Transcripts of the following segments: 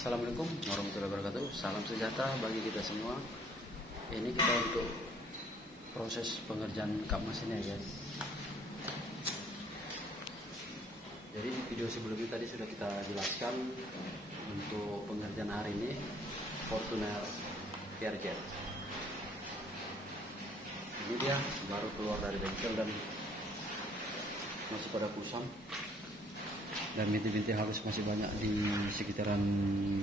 Assalamualaikum warahmatullahi wabarakatuh. Salam sejahtera bagi kita semua. Ini kita untuk proses pengerjaan kap mesin ya guys. Jadi di video sebelumnya tadi sudah kita jelaskan untuk pengerjaan hari ini Fortuner PRJ. Ini dia baru keluar dari bengkel dan masih pada kusam. Dan bintik-bintik halus masih banyak di sekitaran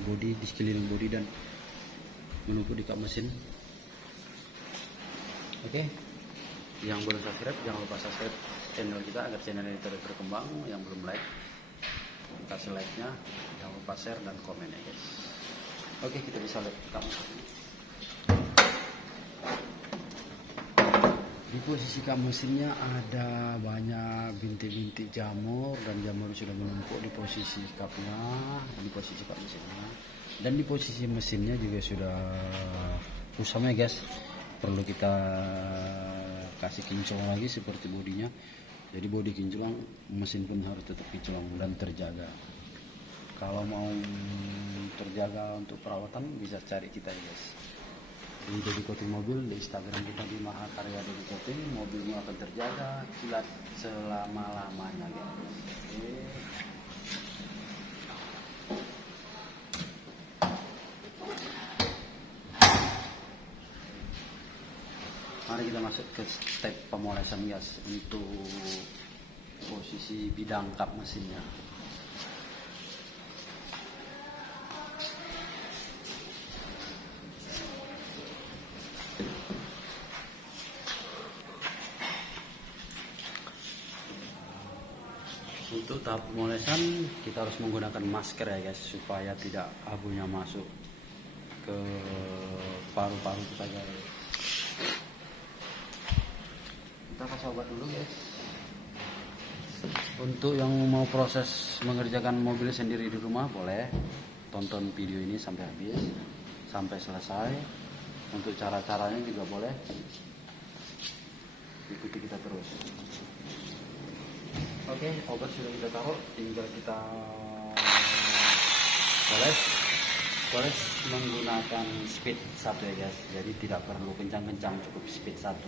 bodi, di sekeliling bodi dan menumpuk di kap mesin. Oke, yang belum subscribe jangan lupa subscribe channel kita agar channel ini terus berkembang. Yang belum like, kasih like-nya, jangan lupa share dan komen ya guys. Oke, kita bisa lihat kap mesin. Di posisi kap mesinnya ada banyak bintik-bintik jamur dan jamur sudah menumpuk di posisi kapnya, di posisi kap mesinnya, dan di posisi mesinnya juga sudah kusam ya guys. Perlu kita kasih kinclong lagi seperti bodinya. Jadi bodi kinclong, mesin pun harus tetap kinclong dan terjaga. Kalau mau terjaga untuk perawatan bisa cari kita ya guys. Ini Dedi Coating Mobil di Instagram kita di Mahakarya Dedi Coating. Mobilmu akan terjaga kilat selama-lamanya guys. Oke. Mari kita masuk ke step pemolesan guys untuk posisi bidang kap mesinnya. Untuk tahap pemolesan kita harus menggunakan masker ya guys, supaya tidak abunya masuk ke paru-paru kita guys. Kita kasih obat dulu guys. Untuk yang mau proses mengerjakan mobil sendiri di rumah boleh tonton video ini sampai habis, sampai selesai. Untuk cara-caranya juga boleh ikuti kita terus. Oke, obat sudah kita taruh, tinggal kita poles menggunakan speed 1 ya guys. Jadi tidak perlu kencang-kencang, cukup speed 1.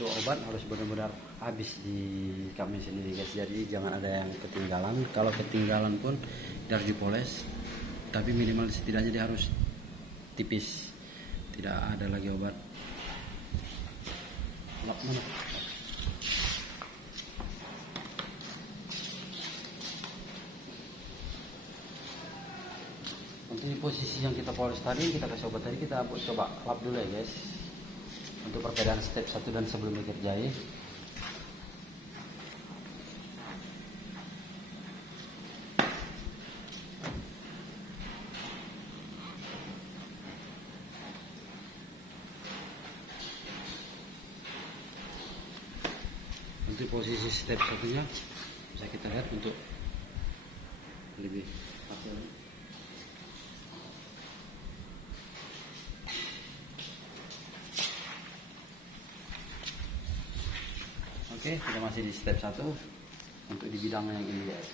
untuk obat harus benar-benar habis di kami sendiri guys, jadi jangan ada yang ketinggalan. Kalau ketinggalan pun dia harus dipoles, tapi minimal setidaknya dia harus tipis, tidak ada lagi obat. Lap mana? Untuk di posisi yang kita poles tadi, kita kasih obat tadi, kita coba lap dulu ya guys, untuk perbedaan step 1 dan sebelum dikerjai. Untuk posisi step 1-nya bisa kita lihat untuk lebih hasil. Oke, kita masih di step 1 untuk di bidang yang ini guys.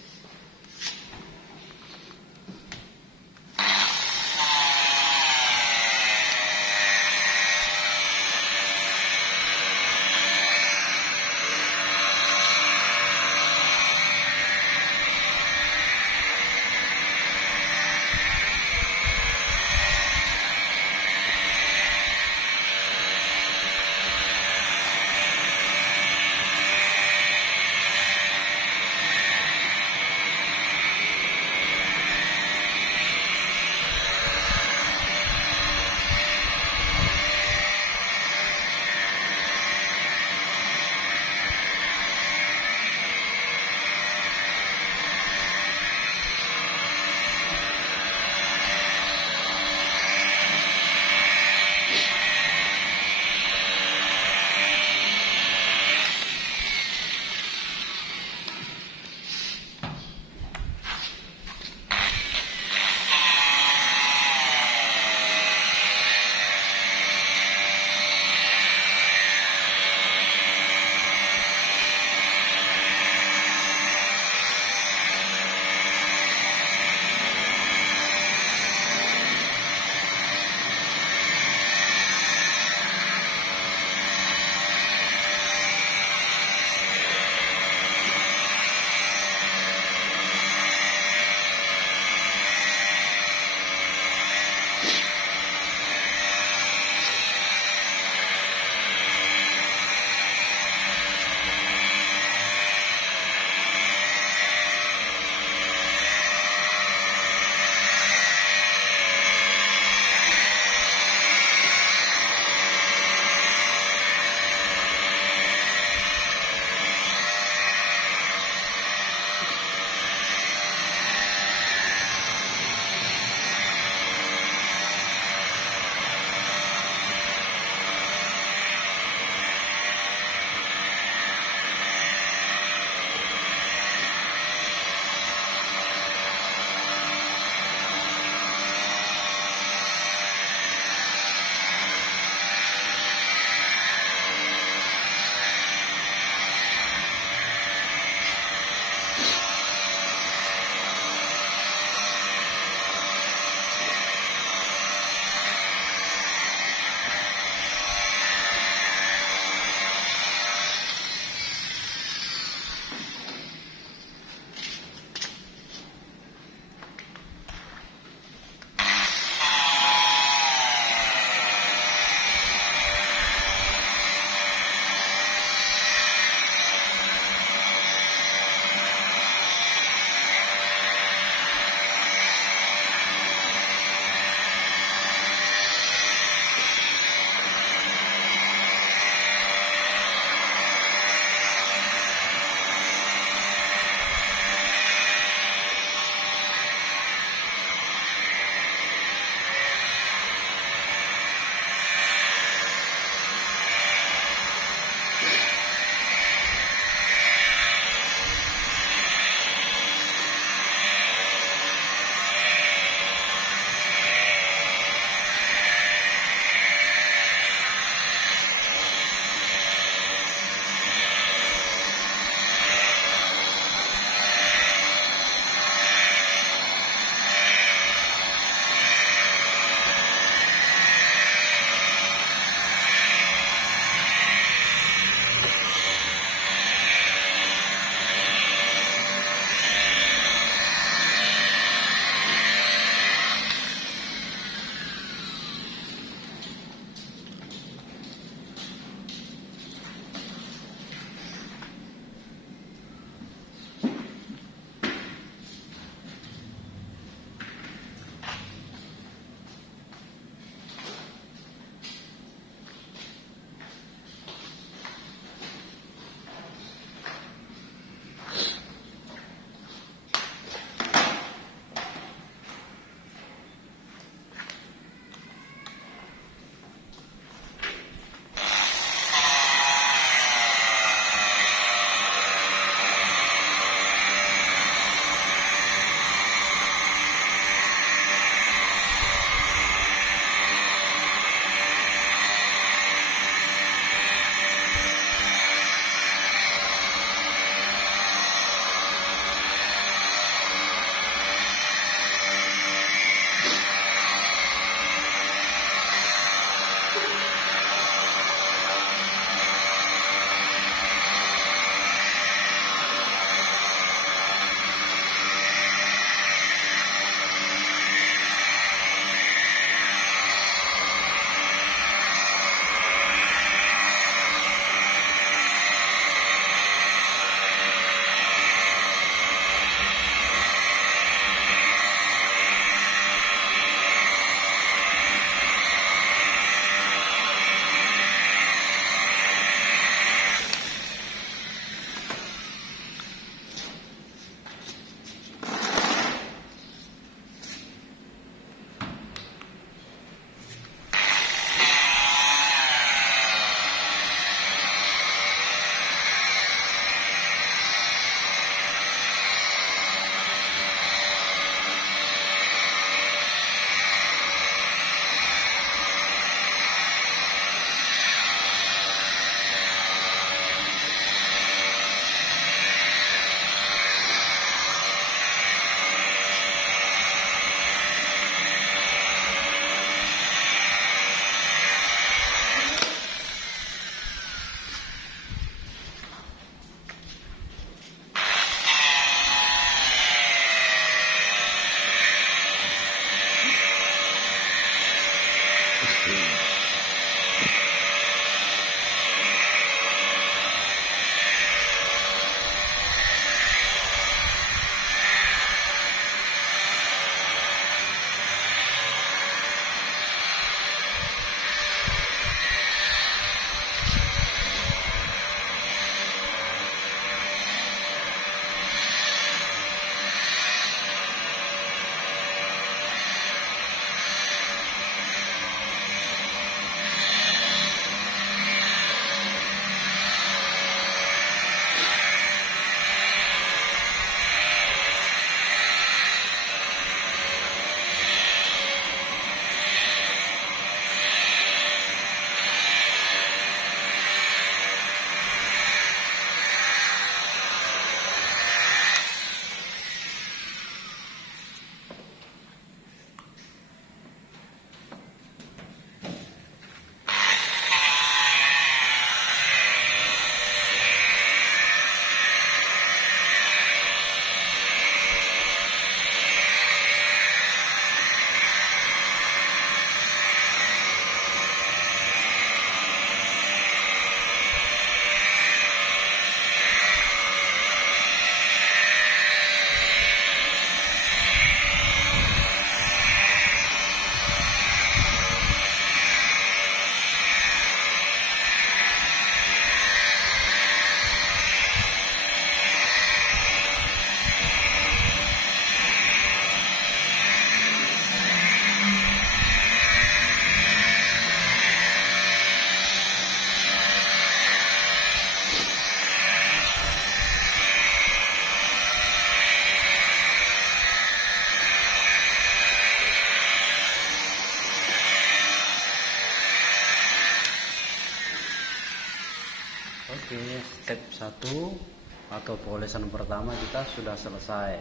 Oke, step 1 atau polesan pertama kita sudah selesai.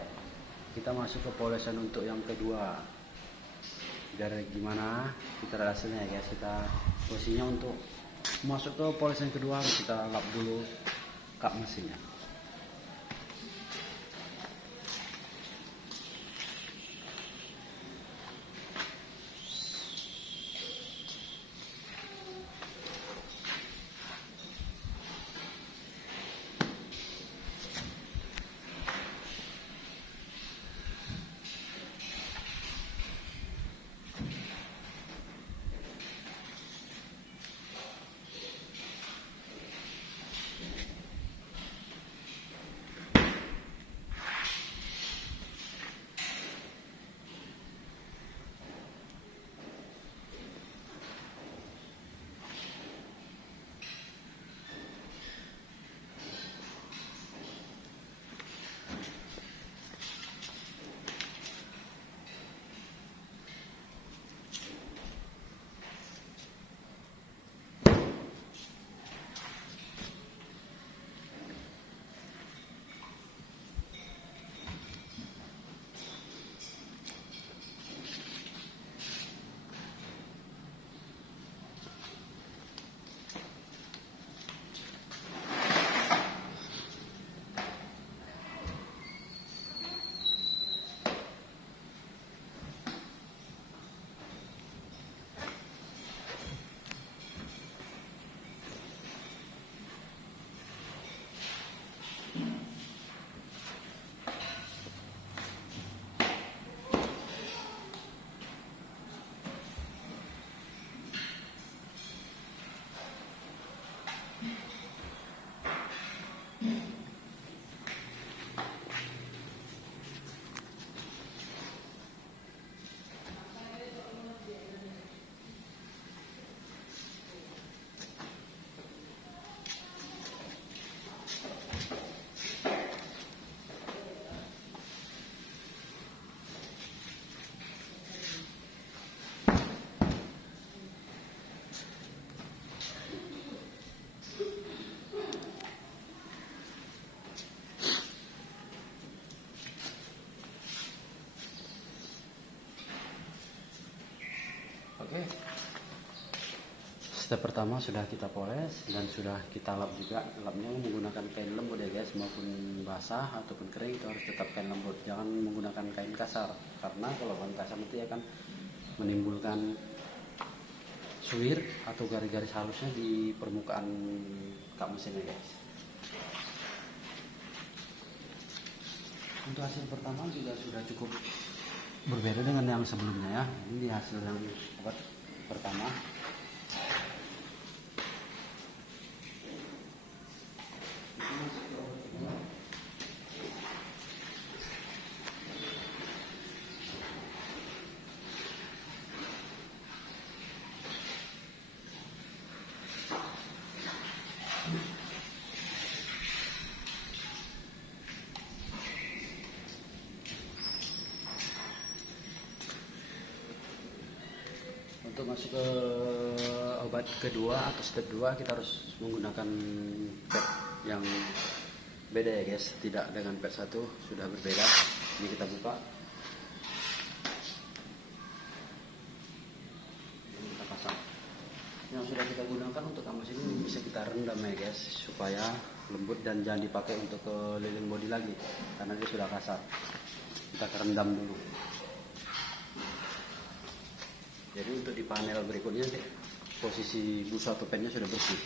Kita masuk ke polesan untuk yang kedua. Biar gimana kita hasilnya ya guys. Kita posisinya untuk masuk ke polesan kedua harus kita lap dulu kap mesinnya. Oke, step pertama sudah kita poles dan sudah kita lap juga. Lapnya menggunakan kain lembut ya guys, maupun basah ataupun kering itu harus tetap kain lembut, jangan menggunakan kain kasar, karena kalau kain kasar itu akan menimbulkan suwir atau garis-garis halusnya di permukaan kap mesinnya guys. Untuk hasil pertama juga sudah cukup berbeda dengan yang sebelumnya ya. Ini hasil yang pertama. Untuk masuk ke obat kedua atau step 2 kita harus menggunakan pad yang beda ya guys, tidak dengan pad 1, sudah berbeda. Ini kita buka, ini kita pasang. Yang sudah kita gunakan untuk kamus ini bisa kita rendam ya guys, supaya lembut dan jangan dipakai untuk ke lilin bodi lagi karena dia sudah kasar. Kita rendam dulu. Jadi untuk di panel berikutnya posisi busa atau padnya sudah bersih.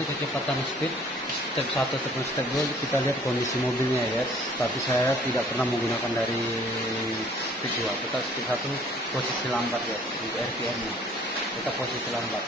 untuk kecepatan speed step 1 ataupun step 2 kita lihat kondisi mobilnya ya guys. Tapi saya tidak pernah menggunakan dari step 2. Kita step 1 posisi lambat ya untuk RPM nya. Kita posisi lambat.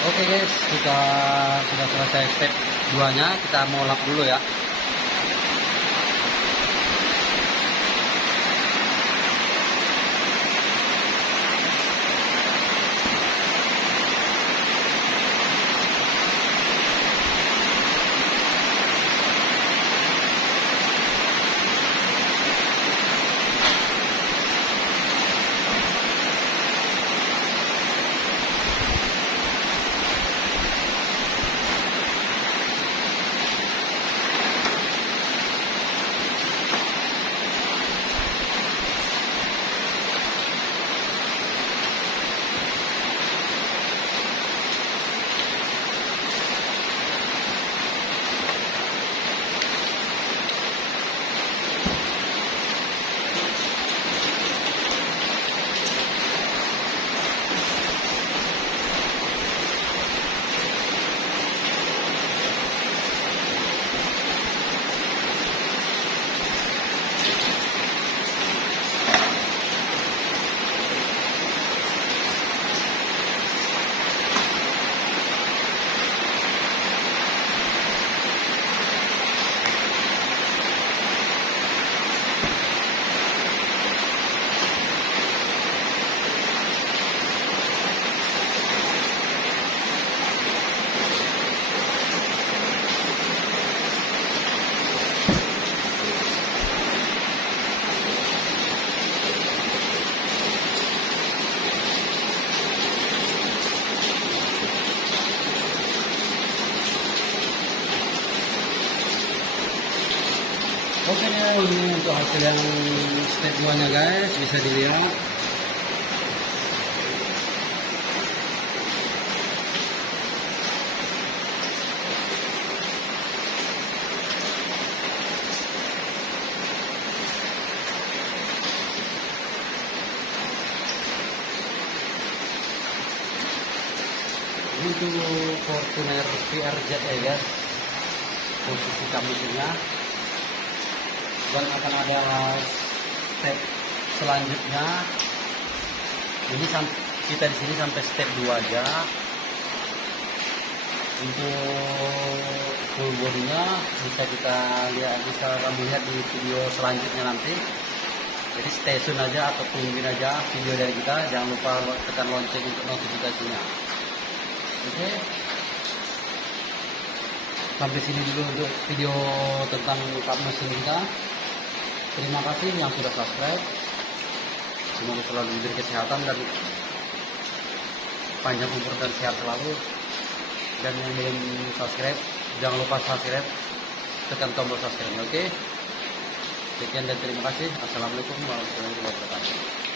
Oke guys, kita sudah selesai step 2 nya, kita mau lap dulu ya. ini untuk hasil yang step 2 nya guys, bisa dilihat. Untuk Fortuner VRZ ya guys, posisi kambingnya, dan akan ada step selanjutnya. Ini kita di sini sampai step 2 aja. Untuk full bodinya bisa kita lihat, bisa kamu lihat di video selanjutnya nanti. Jadi stay tune aja atau tungguin aja video dari kita. Jangan lupa tekan lonceng untuk notifikasinya. Oke, sampai sini dulu untuk video tentang kap mesin kita. Terima kasih yang sudah subscribe. Semoga selalu diberi kesehatan dan panjang umur dan sehat selalu. Dan yang belum subscribe, jangan lupa subscribe, tekan tombol subscribe. Oke, sekian dan terima kasih. Assalamualaikum warahmatullahi wabarakatuh.